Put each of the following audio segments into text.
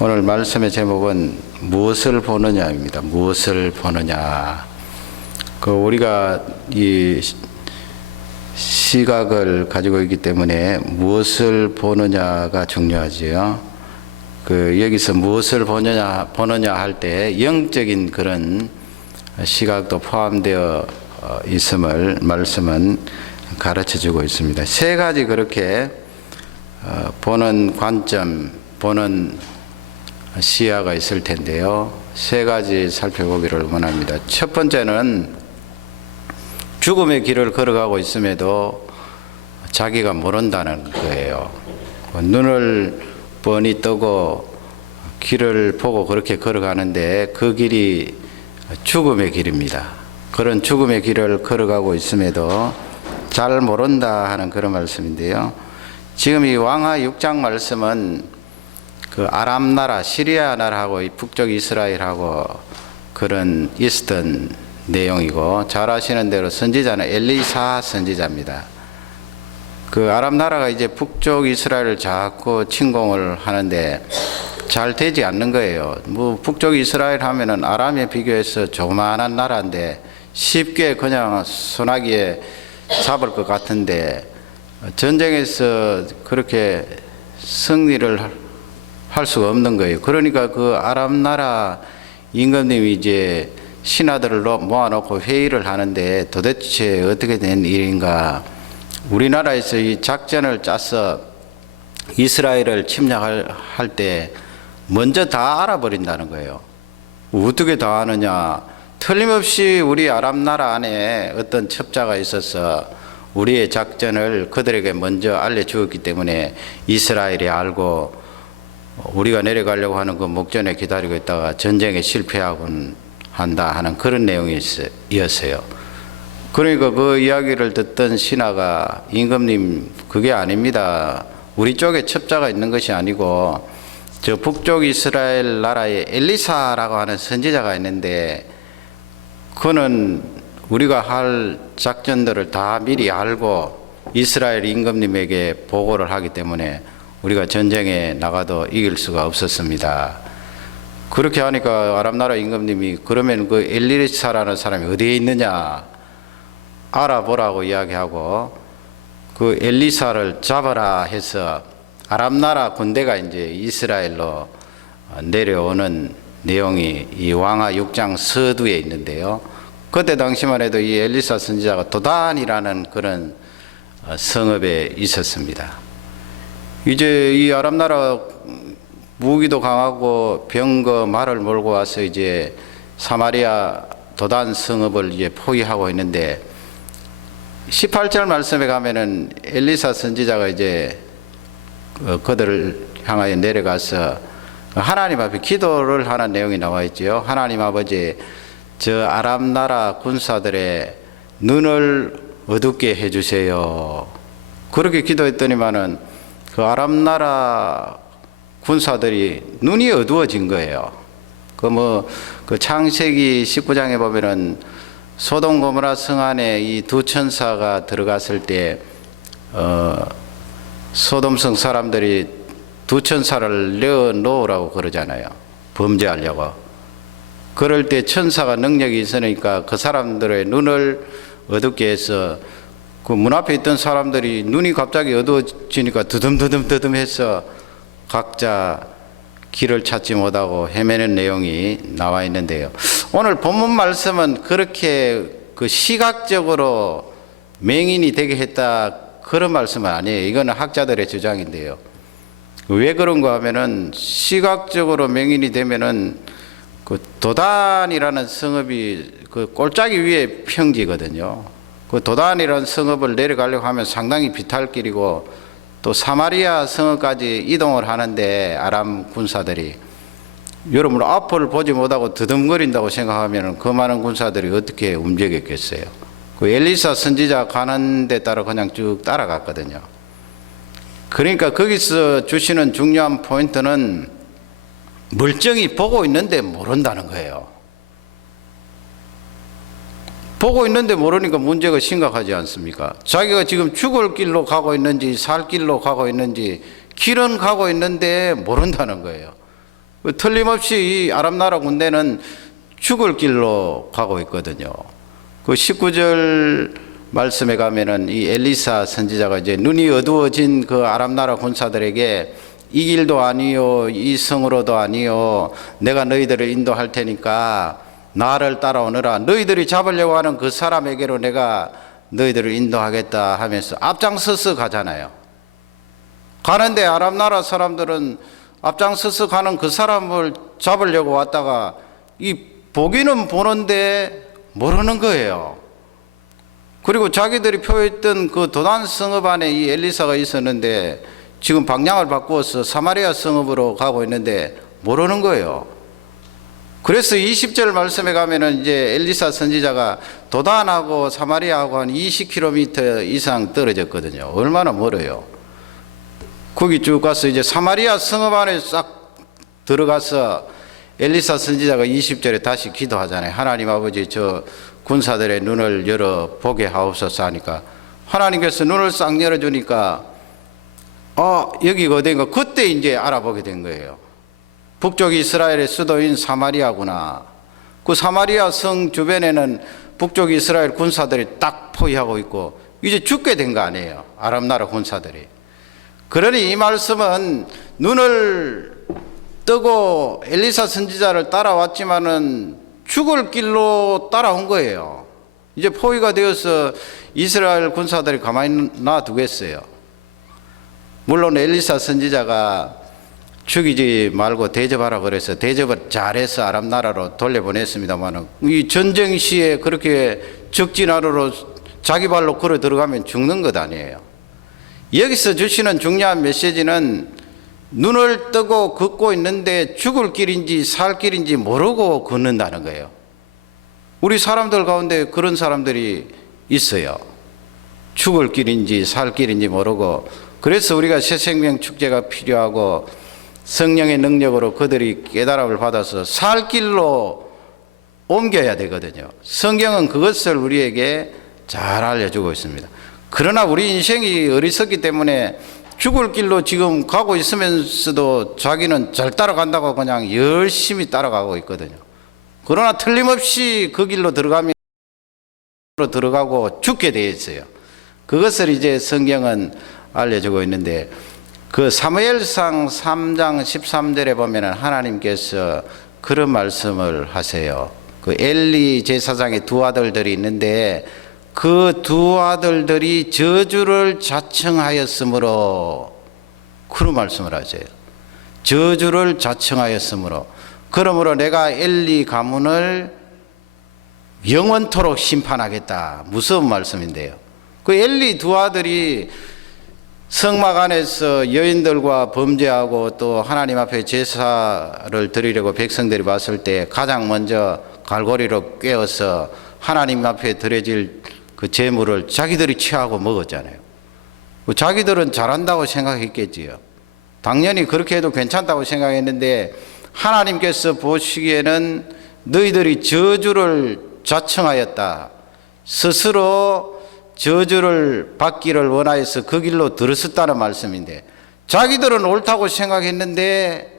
오늘 말씀의 제목은 무엇을 보느냐입니다. 무엇을 보느냐. 우리가 이 시각을 가지고 있기 때문에 무엇을 보느냐가 중요하지요. 여기서 무엇을 보느냐 할 때 영적인 그런 시각도 포함되어 있음을 말씀은 가르쳐 주고 있습니다. 세 가지 그렇게 보는 관점, 보는 시야가 있을 텐데요. 세 가지 살펴보기를 원합니다. 첫 번째는 죽음의 길을 걸어가고 있음에도 자기가 모른다는 거예요. 눈을 뻔히 뜨고 길을 보고 그렇게 걸어가는데 그 길이 죽음의 길입니다. 그런 죽음의 길을 걸어가고 있음에도 잘 모른다 하는 그런 말씀인데요. 지금 이 왕하 6장 말씀은 아람 나라, 시리아 나라하고 북쪽 이스라엘하고 그런 있었던 내용이고, 잘 아시는 대로 선지자는 엘리사 선지자입니다. 아람 나라가 이제 북쪽 이스라엘을 자꾸 침공을 하는데 잘 되지 않는 거예요. 북쪽 이스라엘 하면은 아람에 비교해서 조그마한 나라인데 쉽게 그냥 소나기에 잡을 것 같은데 전쟁에서 그렇게 승리를 할 수가 없는 거예요. 그러니까 아람 나라 임금님이 이제 신하들을 모아놓고 회의를 하는데 도대체 어떻게 된 일인가. 우리나라에서 이 작전을 짜서 이스라엘을 침략할 때 먼저 다 알아버린다는 거예요. 어떻게 다 아느냐. 틀림없이 우리 아람 나라 안에 어떤 첩자가 있어서 우리의 작전을 그들에게 먼저 알려주었기 때문에 이스라엘이 알고 우리가 내려가려고 하는 그 목전에 기다리고 있다가 전쟁에 실패하곤 한다 하는 그런 내용이었어요. 그러니까 그 이야기를 듣던 신하가 임금님, 그게 아닙니다. 우리 쪽에 첩자가 있는 것이 아니고 저 북쪽 이스라엘 나라에 엘리사라고 하는 선지자가 있는데 그는 우리가 할 작전들을 다 미리 알고 이스라엘 임금님에게 보고를 하기 때문에 우리가 전쟁에 나가도 이길 수가 없었습니다. 그렇게 하니까 아람 나라 임금님이 그러면 엘리사라는 사람이 어디에 있느냐 알아보라고 이야기하고 엘리사를 잡아라 해서 아람 나라 군대가 이제 이스라엘로 내려오는 내용이 이 왕하 6장 서두에 있는데요. 그때 당시만 해도 이 엘리사 선지자가 도단이라는 그런 성읍에 있었습니다. 이제 이 아람 나라 무기도 강하고 병거 말을 몰고 와서 이제 사마리아 도단 성읍을 이제 포위하고 있는데 18절 말씀에 가면은 엘리사 선지자가 이제 그들을 향하여 내려가서 하나님 앞에 기도를 하는 내용이 나와 있죠. 하나님 아버지, 저 아람 나라 군사들의 눈을 어둡게 해주세요. 그렇게 기도했더니만은 아람 나라 군사들이 눈이 어두워진 거예요. 창세기 19장에 보면은 소돔 고모라 성 안에 이 두 천사가 들어갔을 때 소돔성 사람들이 두 천사를 내어놓으라고 그러잖아요. 범죄하려고. 그럴 때 천사가 능력이 있으니까 그 사람들의 눈을 어둡게 해서 문 앞에 있던 사람들이 눈이 갑자기 어두워지니까 드듬드듬 해서 각자 길을 찾지 못하고 헤매는 내용이 나와 있는데요. 오늘 본문 말씀은 그렇게 시각적으로 맹인이 되게 했다 그런 말씀은 아니에요. 이거는 학자들의 주장인데요. 왜 그런가 하면은 시각적으로 맹인이 되면은 도단이라는 성읍이 골짜기 위에 평지거든요. 도단이라는 성읍을 내려가려고 하면 상당히 비탈길이고 또 사마리아 성읍까지 이동을 하는데 아람 군사들이 여러분 앞을 보지 못하고 드듬거린다고 생각하면 그 많은 군사들이 어떻게 움직였겠어요. 엘리사 선지자 가는 데 따라 그냥 쭉 따라갔거든요. 그러니까 거기서 주시는 중요한 포인트는 멀쩡히 보고 있는데 모른다는 거예요. 보고 있는데 모르니까 문제가 심각하지 않습니까? 자기가 지금 죽을 길로 가고 있는지 살 길로 가고 있는지 길은 가고 있는데 모른다는 거예요. 틀림없이 이 아랍 나라 군대는 죽을 길로 가고 있거든요. 그 19절 말씀에 가면은 이 엘리사 선지자가 이제 눈이 어두워진 그 아랍 나라 군사들에게 이 길도 아니요 이 성으로도 아니요 내가 너희들을 인도할 테니까 나를 따라오너라. 너희들이 잡으려고 하는 그 사람에게로 내가 너희들을 인도하겠다 하면서 앞장서서 가잖아요. 가는데 아랍 나라 사람들은 앞장서서 가는 그 사람을 잡으려고 왔다가 이 보기는 보는데 모르는 거예요. 그리고 자기들이 표했던 그 도단 성읍 안에 이 엘리사가 있었는데 지금 방향을 바꾸어서 사마리아 성읍으로 가고 있는데 모르는 거예요. 그래서 20절 말씀에 가면은 이제 엘리사 선지자가 도단하고 사마리아하고 한 20km 이상 떨어졌거든요. 얼마나 멀어요. 거기 쭉 가서 이제 사마리아 성읍 안에 싹 들어가서 엘리사 선지자가 20절에 다시 기도하잖아요. 하나님 아버지 저 군사들의 눈을 열어 보게 하옵소서 하니까 하나님께서 눈을 싹 열어주니까 여기가 어딘가 그때 이제 알아보게 된 거예요. 북쪽 이스라엘의 수도인 사마리아구나. 그 사마리아 성 주변에는 북쪽 이스라엘 군사들이 딱 포위하고 있고 이제 죽게 된 거 아니에요. 아랍 나라 군사들이. 그러니 이 말씀은 눈을 뜨고 엘리사 선지자를 따라왔지만은 죽을 길로 따라온 거예요. 이제 포위가 되어서 이스라엘 군사들이 가만히 놔두겠어요. 물론 엘리사 선지자가 죽이지 말고 대접하라 그래서 대접을 잘해서 아랍 나라로 돌려보냈습니다만 이 전쟁 시에 그렇게 적진하루로 자기 발로 걸어 들어가면 죽는 것 아니에요. 여기서 주시는 중요한 메시지는 눈을 뜨고 걷고 있는데 죽을 길인지 살 길인지 모르고 걷는다는 거예요. 우리 사람들 가운데 그런 사람들이 있어요. 죽을 길인지 살 길인지 모르고. 그래서 우리가 새생명 축제가 필요하고 성령의 능력으로 그들이 깨달음을 받아서 살 길로 옮겨야 되거든요. 성경은 그것을 우리에게 잘 알려주고 있습니다. 그러나 우리 인생이 어리석기 때문에 죽을 길로 지금 가고 있으면서도 자기는 잘 따라간다고 그냥 열심히 따라가고 있거든요. 그러나 틀림없이 그 길로 들어가고 죽게 되어 있어요. 그것을 이제 성경은 알려주고 있는데 그 사무엘상 3장 13절에 보면은 하나님께서 그런 말씀을 하세요. 그 엘리 제사장의 두 아들들이 있는데 그 두 아들들이 저주를 자청하였으므로 그런 말씀을 하세요. 저주를 자청하였으므로 그러므로 내가 엘리 가문을 영원토록 심판하겠다. 무서운 말씀인데요. 그 엘리 두 아들이 성막 안에서 여인들과 범죄하고 또 하나님 앞에 제사를 드리려고 백성들이 왔을 때 가장 먼저 갈고리로 꿰어서 하나님 앞에 드려질 그 제물을 자기들이 취하고 먹었잖아요. 자기들은 잘한다고 생각했겠지요. 당연히 그렇게 해도 괜찮다고 생각했는데 하나님께서 보시기에는 너희들이 저주를 자청하였다. 스스로 저주를 받기를 원하여서 그 길로 들었었다는 말씀인데 자기들은 옳다고 생각했는데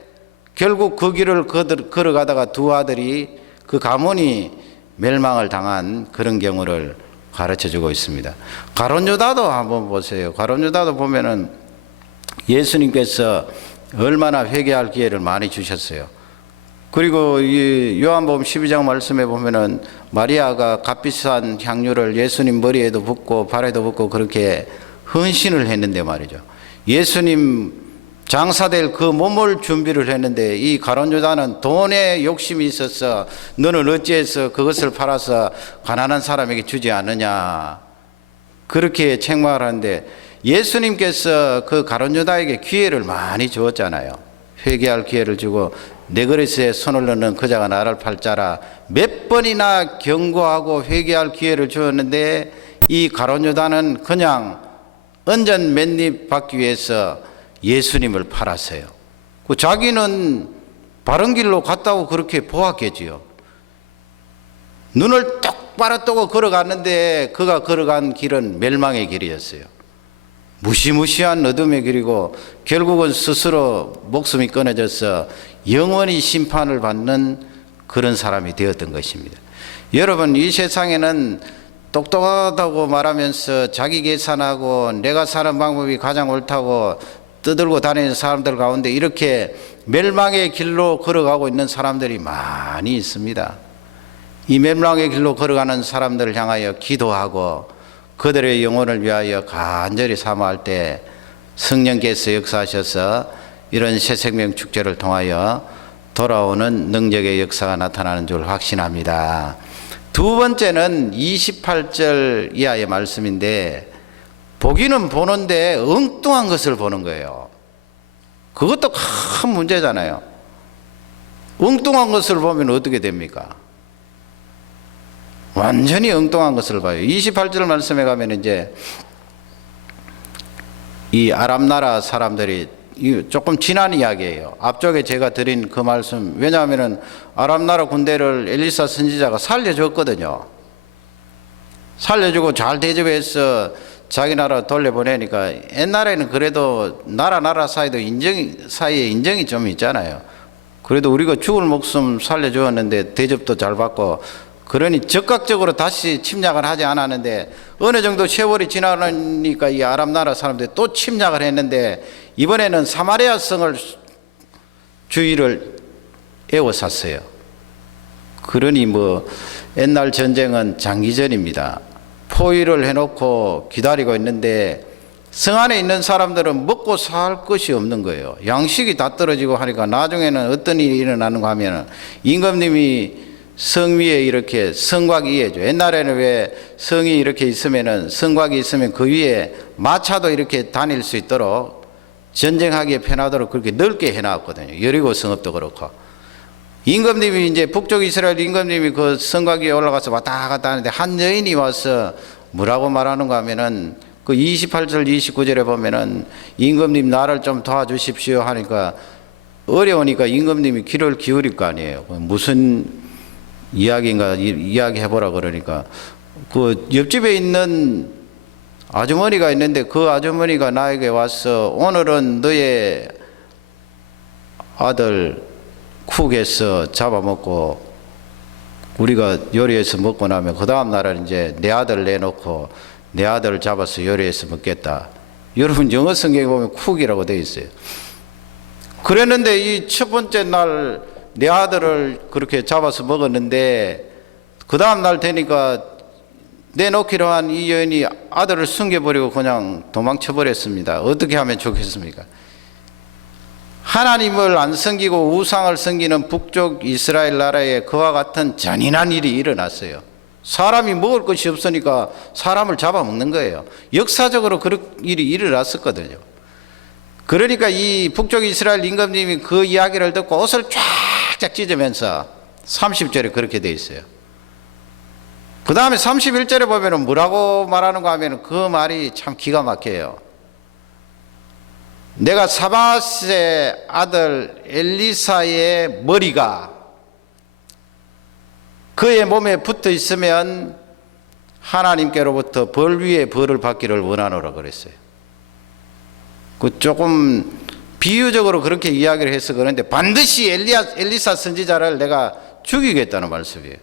결국 그 길을 걸어가다가 두 아들이 그 가문이 멸망을 당한 그런 경우를 가르쳐주고 있습니다. 가룟 유다도 한번 보세요. 가룟 유다도 보면은 예수님께서 얼마나 회개할 기회를 많이 주셨어요. 그리고 이 요한복음 12장 말씀에 보면은 마리아가 값비싼 향유를 예수님 머리에도 붓고 발에도 붓고 그렇게 헌신을 했는데 말이죠. 예수님 장사될 그 몸을 준비를 했는데 이 가룟 유다는 돈에 욕심이 있어서 너는 어찌해서 그것을 팔아서 가난한 사람에게 주지 않느냐 그렇게 책망을 하는데 예수님께서 그 가룟 유다에게 기회를 많이 주었잖아요. 회개할 기회를 주고 내 그릇에 손을 넣는 그자가 나를 팔자라 몇 번이나 경고하고 회개할 기회를 주었는데 이 가룟 유다는 그냥 언전 맨입 받기 위해서 예수님을 팔았어요. 자기는 바른 길로 갔다고 그렇게 보았겠지요. 눈을 똑바로 뜨고 걸어갔는데 그가 걸어간 길은 멸망의 길이었어요. 무시무시한 어둠의 길이고 결국은 스스로 목숨이 끊어져서 영원히 심판을 받는 그런 사람이 되었던 것입니다. 여러분, 이 세상에는 똑똑하다고 말하면서 자기 계산하고 내가 사는 방법이 가장 옳다고 떠들고 다니는 사람들 가운데 이렇게 멸망의 길로 걸어가고 있는 사람들이 많이 있습니다. 이 멸망의 길로 걸어가는 사람들을 향하여 기도하고 그들의 영혼을 위하여 간절히 사모할 때 성령께서 역사하셔서 이런 새생명 축제를 통하여 돌아오는 능력의 역사가 나타나는 줄 확신합니다. 두 번째는 28절 이하의 말씀인데, 보기는 보는데 엉뚱한 것을 보는 거예요. 그것도 큰 문제잖아요. 엉뚱한 것을 보면 어떻게 됩니까? 완전히 엉뚱한 것을 봐요. 28절 말씀에 가면 이제 이 아람 나라 사람들이, 조금 지난 이야기예요. 앞쪽에 제가 드린 그 말씀, 왜냐하면 아람 나라 군대를 엘리사 선지자가 살려줬거든요. 살려주고 잘 대접해서 자기 나라 돌려보내니까, 옛날에는 그래도 나라 사이에 인정이 좀 있잖아요. 그래도 우리가 죽을 목숨 살려주었는데 대접도 잘 받고, 그러니 적극적으로 다시 침략을 하지 않았는데, 어느 정도 세월이 지나니까 이 아람 나라 사람들이 또 침략을 했는데, 이번에는 사마리아 성을 주위를 에워쌌어요. 그러니 옛날 전쟁은 장기전입니다. 포위를 해놓고 기다리고 있는데 성 안에 있는 사람들은 먹고 살 것이 없는 거예요. 양식이 다 떨어지고 하니까 나중에는 어떤 일이 일어나는가 하면, 임금님이 성 위에 이렇게 성곽이 위에죠. 옛날에는 왜 성이 이렇게 있으면은, 성곽이 있으면 그 위에 마차도 이렇게 다닐 수 있도록 전쟁하기에 편하도록 그렇게 넓게 해놨거든요. 여리고 성읍도 그렇고. 임금님이 이제 북쪽 이스라엘 임금님이 그 성곽 위에 올라가서 왔다 갔다 하는데, 한 여인이 와서 뭐라고 말하는가 하면은, 그 28절 29절에 보면은 임금님 나를 좀 도와주십시오 하니까, 어려우니까 임금님이 귀를 기울일 거 아니에요. 무슨 이야기인가 이야기해보라 그러니까, 그 옆집에 있는 아주머니가 있는데 그 아주머니가 나에게 와서, 오늘은 너의 아들 쿡에서 잡아먹고 우리가 요리해서 먹고 나면 그 다음 날은 이제 내 아들 내놓고 내 아들을 잡아서 요리해서 먹겠다. 여러분, 영어 성경에 보면 쿡이라고 되어 있어요. 그랬는데 이 첫 번째 날 내 아들을 그렇게 잡아서 먹었는데, 그 다음 날 되니까 내놓기로 한 이 여인이 아들을 숨겨버리고 그냥 도망쳐버렸습니다. 어떻게 하면 좋겠습니까? 하나님을 안 섬기고 우상을 섬기는 북쪽 이스라엘 나라에 그와 같은 잔인한 일이 일어났어요. 사람이 먹을 것이 없으니까 사람을 잡아먹는 거예요. 역사적으로 그런 일이 일어났었거든요. 그러니까 이 북쪽 이스라엘 임금님이 그 이야기를 듣고 옷을 쫙쫙 찢으면서 30절에 그렇게 되어 있어요. 그 다음에 31절에 보면 뭐라고 말하는가 하면, 그 말이 참 기가 막혀요. 내가 사밧의 아들 엘리사의 머리가 그의 몸에 붙어 있으면 하나님께로부터 벌 위에 벌을 받기를 원하노라 그랬어요. 그 조금 비유적으로 그렇게 이야기를 해서 그런데, 반드시 엘리사 선지자를 내가 죽이겠다는 말씀이에요.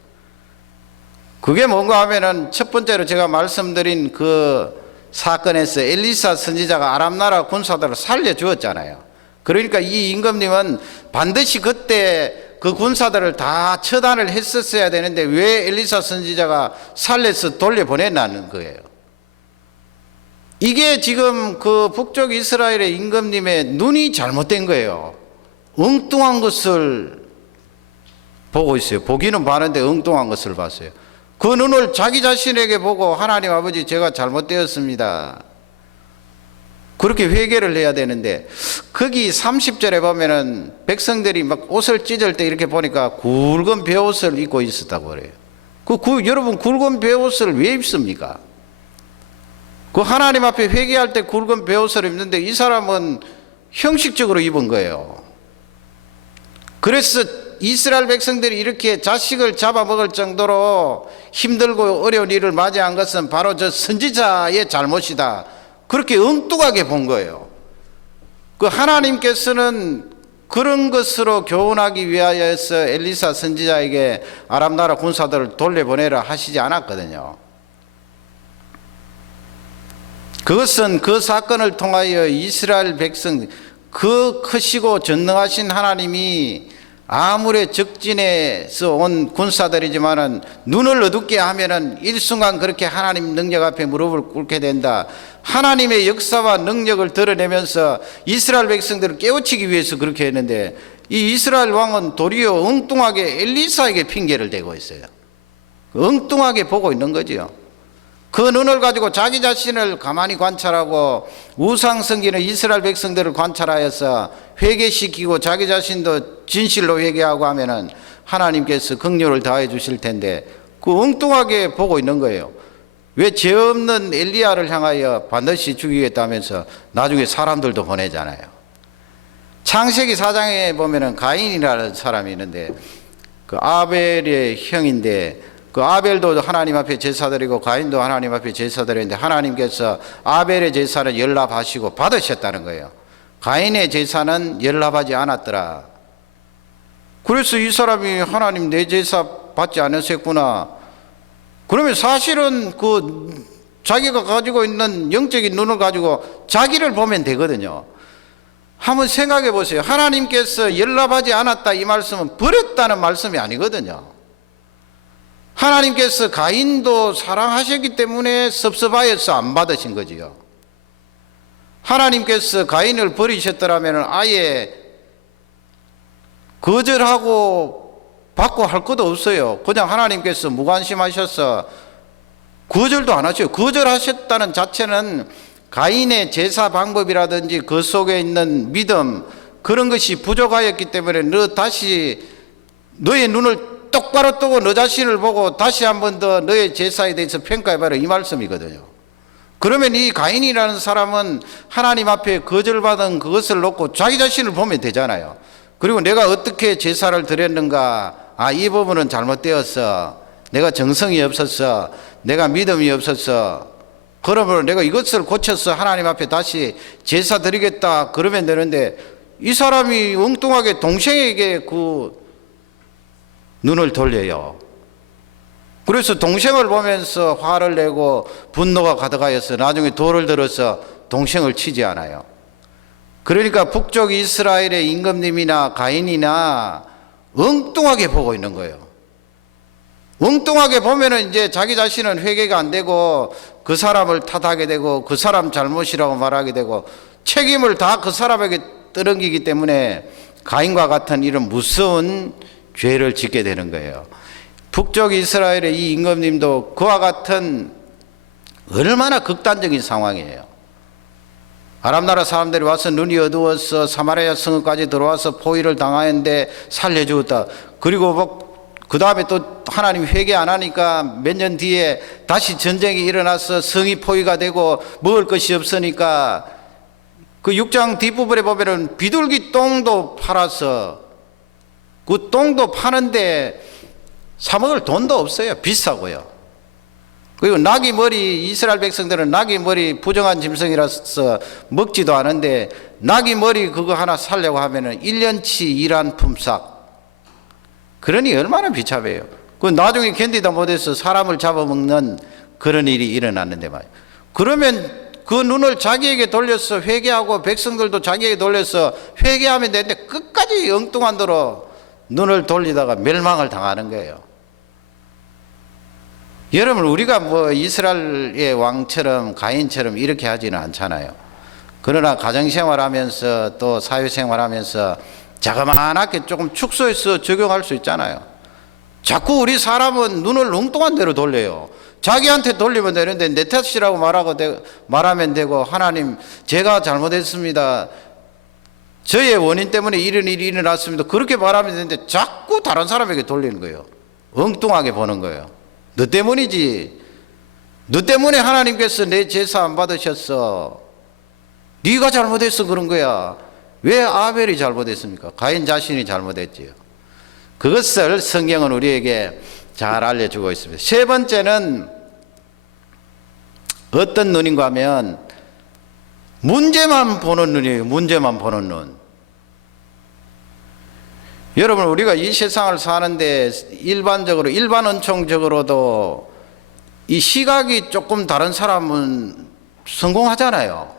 그게 뭔가 하면은, 첫 번째로 제가 말씀드린 그 사건에서 엘리사 선지자가 아람 나라 군사들을 살려주었잖아요. 그러니까 이 임금님은 반드시 그때 그 군사들을 다 처단을 했었어야 되는데, 왜 엘리사 선지자가 살려서 돌려보냈나는 거예요. 이게 지금 그 북쪽 이스라엘의 임금님의 눈이 잘못된 거예요. 엉뚱한 것을 보고 있어요. 보기는 많은데 엉뚱한 것을 봤어요. 그 눈을 자기 자신에게 보고, 하나님 아버지 제가 잘못되었습니다, 그렇게 회개를 해야 되는데, 거기 30절에 보면은 백성들이 막 옷을 찢을 때 이렇게 보니까 굵은 베옷을 입고 있었다고 그래요. 여러분, 굵은 베옷을 왜 입습니까? 그 하나님 앞에 회개할 때 굵은 베옷을 입는데, 이 사람은 형식적으로 입은 거예요. 그래서 이스라엘 백성들이 이렇게 자식을 잡아먹을 정도로 힘들고 어려운 일을 맞이한 것은 바로 저 선지자의 잘못이다. 그렇게 엉뚱하게 본 거예요. 그 하나님께서는 그런 것으로 교훈하기 위하여서 엘리사 선지자에게 아람 나라 군사들을 돌려보내라 하시지 않았거든요. 그것은 그 사건을 통하여 이스라엘 백성, 그 크시고 전능하신 하나님이 아무리 적진에서 온 군사들이지만은 눈을 어둡게 하면은 일순간 그렇게 하나님 능력 앞에 무릎을 꿇게 된다. 하나님의 역사와 능력을 드러내면서 이스라엘 백성들을 깨우치기 위해서 그렇게 했는데, 이 이스라엘 왕은 도리어 엉뚱하게 엘리사에게 핑계를 대고 있어요. 엉뚱하게 보고 있는 거지요. 그 눈을 가지고 자기 자신을 가만히 관찰하고 우상 섬기는 이스라엘 백성들을 관찰하여서 회개시키고 자기 자신도 진실로 회개하고 하면은 하나님께서 긍휼을 다해 주실 텐데, 그 엉뚱하게 보고 있는 거예요. 왜 죄 없는 엘리야를 향하여 반드시 죽이겠다면서 나중에 사람들도 보내잖아요. 창세기 4장에 보면은 가인이라는 사람이 있는데, 그 아벨의 형인데, 그 아벨도 하나님 앞에 제사드리고 가인도 하나님 앞에 제사드렸는데, 하나님께서 아벨의 제사는 연락하시고 받으셨다는 거예요. 가인의 제사는 연락하지 않았더라. 그래서 이 사람이 하나님 내 제사 받지 않으셨구나. 그러면 사실은 그 자기가 가지고 있는 영적인 눈을 가지고 자기를 보면 되거든요. 한번 생각해 보세요. 하나님께서 연락하지 않았다 이 말씀은 버렸다는 말씀이 아니거든요. 하나님께서 가인도 사랑하셨기 때문에 섭섭하여서 안 받으신 거지요. 하나님께서 가인을 버리셨더라면 아예 거절하고 받고 할 것도 없어요. 그냥 하나님께서 무관심하셔서 거절도 안 하셔요. 거절하셨다는 자체는 가인의 제사 방법이라든지 그 속에 있는 믿음, 그런 것이 부족하였기 때문에 너 다시 너의 눈을 똑바로 뜨고 너 자신을 보고 다시 한 번 더 너의 제사에 대해서 평가해봐라 이 말씀이거든요. 그러면 이 가인이라는 사람은 하나님 앞에 거절받은 그것을 놓고 자기 자신을 보면 되잖아요. 그리고 내가 어떻게 제사를 드렸는가, 아, 이 부분은 잘못되었어, 내가 정성이 없었어, 내가 믿음이 없었어, 그러므로 내가 이것을 고쳐서 하나님 앞에 다시 제사 드리겠다 그러면 되는데, 이 사람이 엉뚱하게 동생에게 그 눈을 돌려요. 그래서 동생을 보면서 화를 내고 분노가 가득하여서 나중에 돌을 들어서 동생을 치지 않아요. 그러니까 북쪽 이스라엘의 임금님이나 가인이나 엉뚱하게 보고 있는 거예요. 엉뚱하게 보면은 이제 자기 자신은 회개가 안 되고 그 사람을 탓하게 되고 그 사람 잘못이라고 말하게 되고 책임을 다 그 사람에게 떠넘기기 때문에 가인과 같은 이런 무서운 죄를 짓게 되는 거예요. 북쪽 이스라엘의 이 임금님도 그와 같은 얼마나 극단적인 상황이에요. 아람 나라 사람들이 와서 눈이 어두워서 사마리아 성읍까지 들어와서 포위를 당하는데 살려주었다. 그리고 그 다음에 또 하나님 회개 안 하니까 몇 년 뒤에 다시 전쟁이 일어나서 성이 포위가 되고 먹을 것이 없으니까 그 6장 뒷부분에 보면은 비둘기 똥도 팔아서 그 똥도 파는데 사 먹을 돈도 없어요. 비싸고요. 그리고 나귀 머리, 이스라엘 백성들은 나귀 머리 부정한 짐승이라서 먹지도 않은데 나귀 머리 그거 하나 살려고 하면은 1년치 일한 품삯. 그러니 얼마나 비참해요. 그 나중에 견디다 못해서 사람을 잡아먹는 그런 일이 일어났는데 말이에요. 그러면 그 눈을 자기에게 돌려서 회개하고 백성들도 자기에게 돌려서 회개하면 되는데 끝까지 엉뚱한 대로 눈을 돌리다가 멸망을 당하는 거예요. 여러분, 우리가 뭐 이스라엘의 왕처럼 가인처럼 이렇게 하지는 않잖아요. 그러나 가정생활하면서 또 사회생활하면서 자그마하게 조금 축소해서 적용할 수 있잖아요. 자꾸 우리 사람은 눈을 엉뚱한 대로 돌려요. 자기한테 돌리면 되는데 내 탓이라고 말하면 되고, 하나님 제가 잘못했습니다, 저의 원인 때문에 이런 일이 일어났습니다, 그렇게 말하면 되는데 자꾸 다른 사람에게 돌리는 거예요. 엉뚱하게 보는 거예요. 너 때문이지. 너 때문에 하나님께서 내 제사 안 받으셨어. 네가 잘못해서 그런 거야. 왜 아벨이 잘못했습니까? 가인 자신이 잘못했지요. 그것을 성경은 우리에게 잘 알려주고 있습니다. 세 번째는 어떤 눈인가 하면 문제만 보는 눈이에요. 문제만 보는 눈. 여러분, 우리가 이 세상을 사는데 일반적으로, 일반 은총적으로도 이 시각이 조금 다른 사람은 성공하잖아요.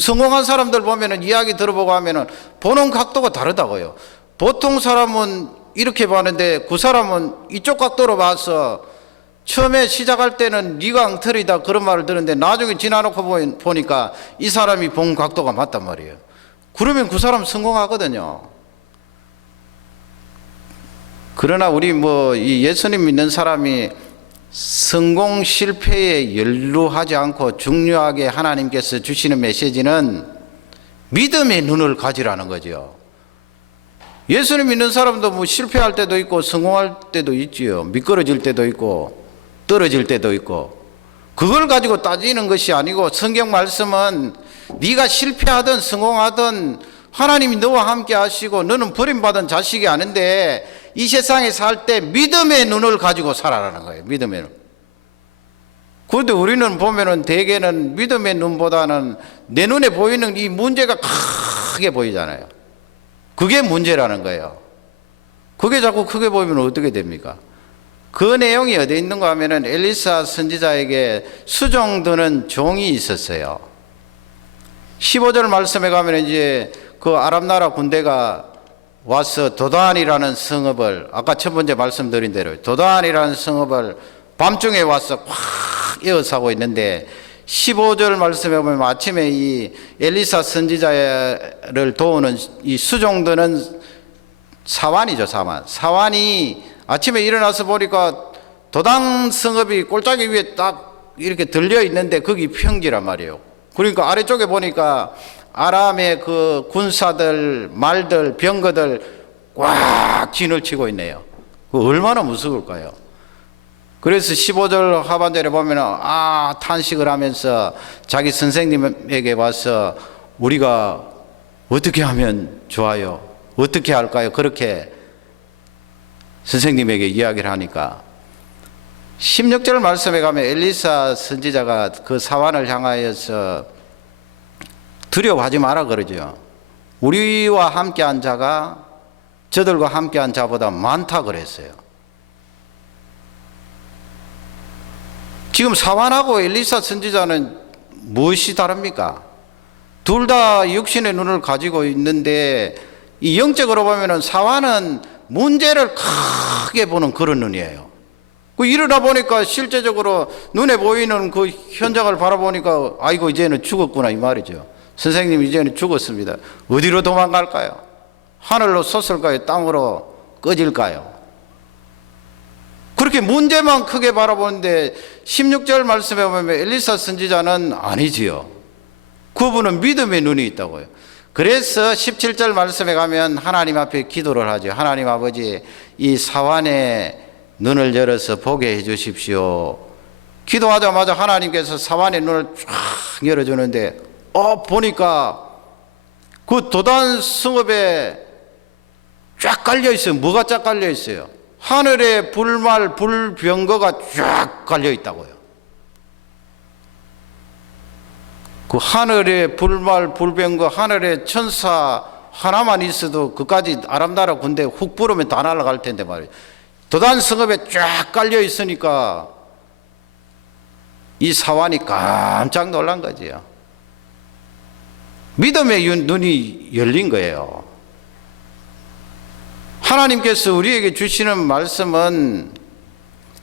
성공한 사람들 보면은 이야기 들어보고 하면은 보는 각도가 다르다고요. 보통 사람은 이렇게 보는데 그 사람은 이쪽 각도로 봐서 처음에 시작할 때는 네가 엉터리다 그런 말을 듣는데 나중에 지나놓고 보니까 이 사람이 본 각도가 맞단 말이에요. 그러면 그 사람 성공하거든요. 그러나 우리 이 예수님 믿는 사람이 성공 실패에 연루하지 않고 중요하게 하나님께서 주시는 메시지는 믿음의 눈을 가지라는 거죠. 예수님 믿는 사람도 실패할 때도 있고 성공할 때도 있지요. 미끄러질 때도 있고 떨어질 때도 있고, 그걸 가지고 따지는 것이 아니고 성경 말씀은 네가 실패하든 성공하든 하나님이 너와 함께 하시고 너는 버림받은 자식이 아닌데 이 세상에 살 때 믿음의 눈을 가지고 살아라는 거예요. 믿음의 눈. 그런데 우리는 보면은 대개는 믿음의 눈보다는 내 눈에 보이는 이 문제가 크게 보이잖아요. 그게 문제라는 거예요. 그게 자꾸 크게 보이면 어떻게 됩니까? 그 내용이 어디 있는가 하면은 엘리사 선지자에게 수종드는 종이 있었어요. 15절 말씀에 가면 이제 그 아람 나라 군대가 와서 도단이라는 성읍을, 아까 첫 번째 말씀드린 대로 도단이라는 성읍을 밤중에 와서 확 에워싸고 있는데 15절 말씀에 보면 아침에 이 엘리사 선지자를 도우는 이 수종드는 사환이죠. 사환이 아침에 일어나서 보니까 도단 성읍이 골짜기 위에 딱 이렇게 들려 있는데 거기 평지란 말이에요. 그러니까 아래쪽에 보니까 아람의 그 군사들, 말들, 병거들 꽉 진을 치고 있네요. 그 얼마나 무서울까요? 그래서 15절 하반절에 보면 탄식을 하면서 자기 선생님에게 와서 우리가 어떻게 하면 좋아요? 어떻게 할까요? 그렇게 선생님에게 이야기를 하니까 16절 말씀에 가면 엘리사 선지자가 그 사환을 향하여서 두려워하지 마라 그러죠. 우리와 함께한 자가 저들과 함께한 자보다 많다 그랬어요. 지금 사환하고 엘리사 선지자는 무엇이 다릅니까? 둘 다 육신의 눈을 가지고 있는데 이 영적으로 보면은 사환은 문제를 크게 보는 그런 눈이에요. 이러다 보니까 실제적으로 눈에 보이는 그 현장을 바라보니까 아이고 이제는 죽었구나 이 말이죠. 선생님 이제는 죽었습니다. 어디로 도망갈까요? 하늘로 솟을까요? 땅으로 꺼질까요? 그렇게 문제만 크게 바라보는데 16절 말씀에 보면 엘리사 선지자는 아니지요. 그분은 믿음의 눈이 있다고요. 그래서 17절 말씀에 가면 하나님 앞에 기도를 하죠. 하나님 아버지, 이 사환의 눈을 열어서 보게 해 주십시오. 기도하자마자 하나님께서 사환의 눈을 쫙 열어주는데 보니까 그 도단 성읍에 쫙 깔려 있어요. 뭐가 쫙 깔려 있어요? 하늘에 불말 불병거가 쫙 깔려 있다고요. 그 하늘에 불말 불병거, 하늘에 천사 하나만 있어도 그까지 아람 나라 군대 훅 부르면 다 날아갈 텐데 말이에요. 도단 성읍에 쫙 깔려 있으니까 이 사환이 깜짝 놀란 거지요. 믿음의 눈이 열린 거예요. 하나님께서 우리에게 주시는 말씀은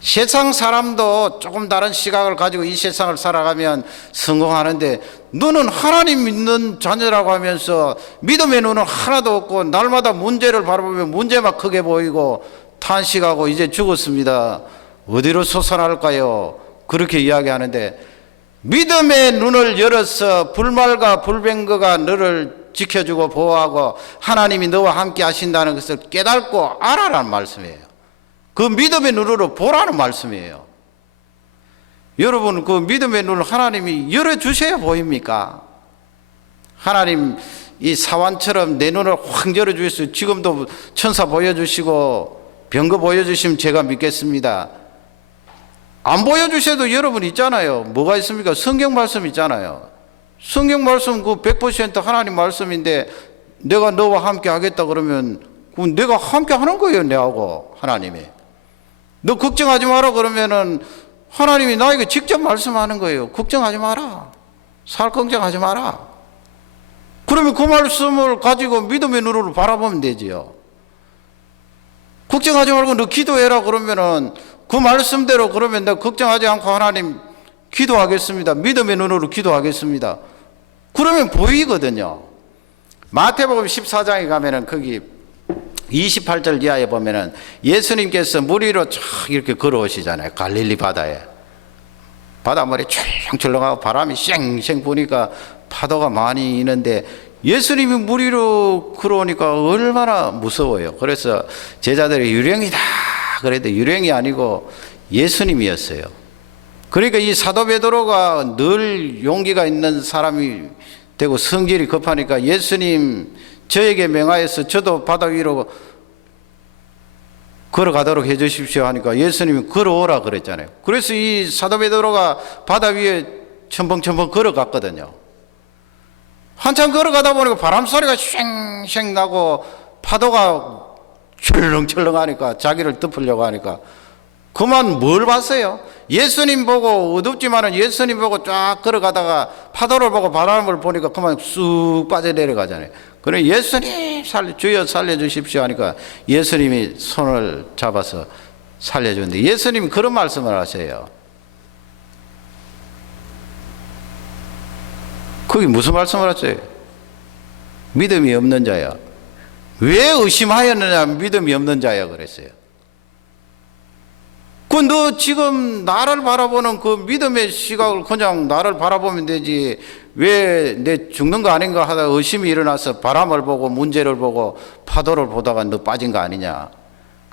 세상 사람도 조금 다른 시각을 가지고 이 세상을 살아가면 성공하는데 너는 하나님 믿는 자녀라고 하면서 믿음의 눈은 하나도 없고 날마다 문제를 바라보면 문제만 크게 보이고 탄식하고 이제 죽었습니다. 어디로 솟아날까요? 그렇게 이야기하는데 믿음의 눈을 열어서 불말과 불병거가 너를 지켜주고 보호하고 하나님이 너와 함께 하신다는 것을 깨닫고 알아라는 말씀이에요. 그 믿음의 눈으로 보라는 말씀이에요. 여러분, 그 믿음의 눈을 하나님이 열어주셔야 보입니까? 하나님 이 사환처럼 내 눈을 확 열어주셨어요. 지금도 천사 보여주시고 병거 보여주시면 제가 믿겠습니다. 안 보여주셔도 여러분 있잖아요. 뭐가 있습니까? 성경 말씀 있잖아요. 성경 말씀 그 100% 하나님 말씀인데 내가 너와 함께 하겠다 그러면 그 내가 함께 하는 거예요. 내하고 하나님이. 너 걱정하지 마라 그러면은 하나님이 나에게 직접 말씀하는 거예요. 걱정하지 마라. 살 걱정하지 마라. 그러면 그 말씀을 가지고 믿음의 눈으로 바라보면 되지요. 걱정하지 말고 너 기도해라 그러면은 그 말씀대로 그러면 내가 걱정하지 않고 하나님 기도하겠습니다. 믿음의 눈으로 기도하겠습니다. 그러면 보이거든요. 마태복음 14장에 가면은 거기 28절 이하에 보면은 예수님께서 물 위로 쫙 이렇게 걸어오시잖아요. 갈릴리 바다에. 바닷물이 출렁출렁하고 바람이 쌩쌩 부니까 파도가 많이 있는데 예수님이 물 위로 걸어오니까 얼마나 무서워요. 그래서 제자들이 유령이다 그래도 유령이 아니고 예수님이었어요. 그러니까 이 사도 베드로가 늘 용기가 있는 사람이 되고 성질이 급하니까 예수님 저에게 명하여서 저도 바다 위로 걸어가도록 해 주십시오 하니까 예수님이 걸어오라 그랬잖아요. 그래서 이 사도 베드로가 바다 위에 첨벙첨벙 걸어갔거든요. 한참 걸어가다 보니까 바람 소리가 쉥쉥 나고 파도가 출렁출렁 하니까 자기를 덮으려고 하니까 그만 뭘 봤어요? 예수님 보고 어둡지만은 예수님 보고 쫙 걸어가다가 파도를 보고 바람을 보니까 그만 쑥 빠져내려가잖아요. 그래 예수님 주여 살려주십시오 하니까 예수님이 손을 잡아서 살려주는데 예수님이 그런 말씀을 하세요. 거기 무슨 말씀을 하세요? 믿음이 없는 자야. 왜 의심하였느냐? 믿음이 없는 자야 그랬어요. 너 지금 나를 바라보는 그 믿음의 시각을 그냥 나를 바라보면 되지 왜 내 죽는 거 아닌가 하다 의심이 일어나서 바람을 보고 문제를 보고 파도를 보다가 너 빠진 거 아니냐.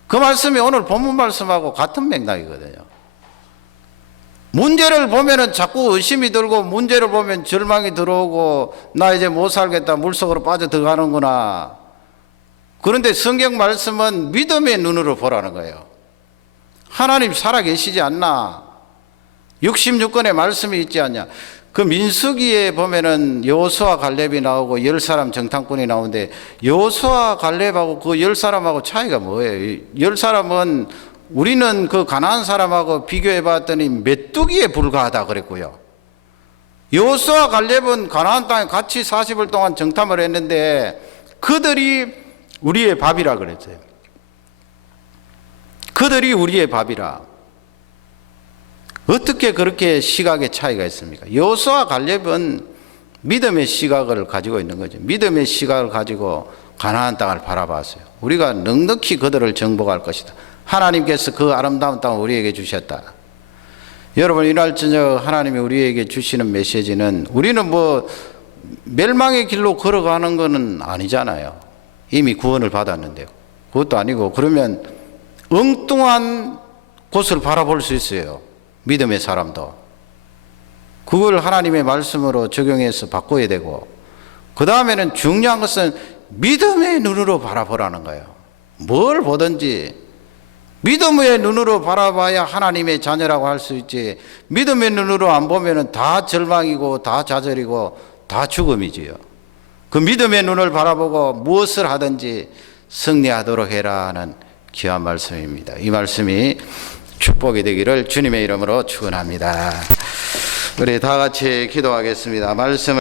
그 말씀이 오늘 본문 말씀하고 같은 맥락이거든요. 문제를 보면은 자꾸 의심이 들고 문제를 보면 절망이 들어오고 나 이제 못 살겠다 물속으로 빠져 들어가는구나. 그런데 성경 말씀은 믿음의 눈으로 보라는 거예요. 하나님 살아계시지 않나? 66권의 말씀이 있지 않냐? 그 민수기에 보면은 여호수아 갈렙이 나오고 10사람 정탐꾼이 나오는데 여호수아 갈렙하고 그 10사람하고 차이가 뭐예요? 10사람은 우리는 그 가나안 사람하고 비교해 봤더니 메뚜기에 불과하다 그랬고요. 여호수아 갈렙은 가나안 땅에 같이 40일 동안 정탐을 했는데 그들이 우리의 밥이라 그랬어요. 그들이 우리의 밥이라. 어떻게 그렇게 시각의 차이가 있습니까? 여호수아 갈렙은 믿음의 시각을 가지고 있는 거죠. 믿음의 시각을 가지고 가나안 땅을 바라봤어요. 우리가 넉넉히 그들을 정복할 것이다. 하나님께서 그 아름다운 땅을 우리에게 주셨다. 여러분 이날 저녁 하나님이 우리에게 주시는 메시지는 우리는 뭐 멸망의 길로 걸어가는 것은 아니잖아요. 이미 구원을 받았는데요. 그것도 아니고 그러면 엉뚱한 곳을 바라볼 수 있어요. 믿음의 사람도. 그걸 하나님의 말씀으로 적용해서 바꿔야 되고 그 다음에는 중요한 것은 믿음의 눈으로 바라보라는 거예요. 뭘 보든지 믿음의 눈으로 바라봐야 하나님의 자녀라고 할 수 있지 믿음의 눈으로 안 보면 다 절망이고 다 좌절이고 다 죽음이지요. 그 믿음의 눈을 바라보고 무엇을 하든지 승리하도록 해라 하는 귀한 말씀입니다. 이 말씀이 축복이 되기를 주님의 이름으로 축원합니다. 우리 다 같이 기도하겠습니다. 말씀을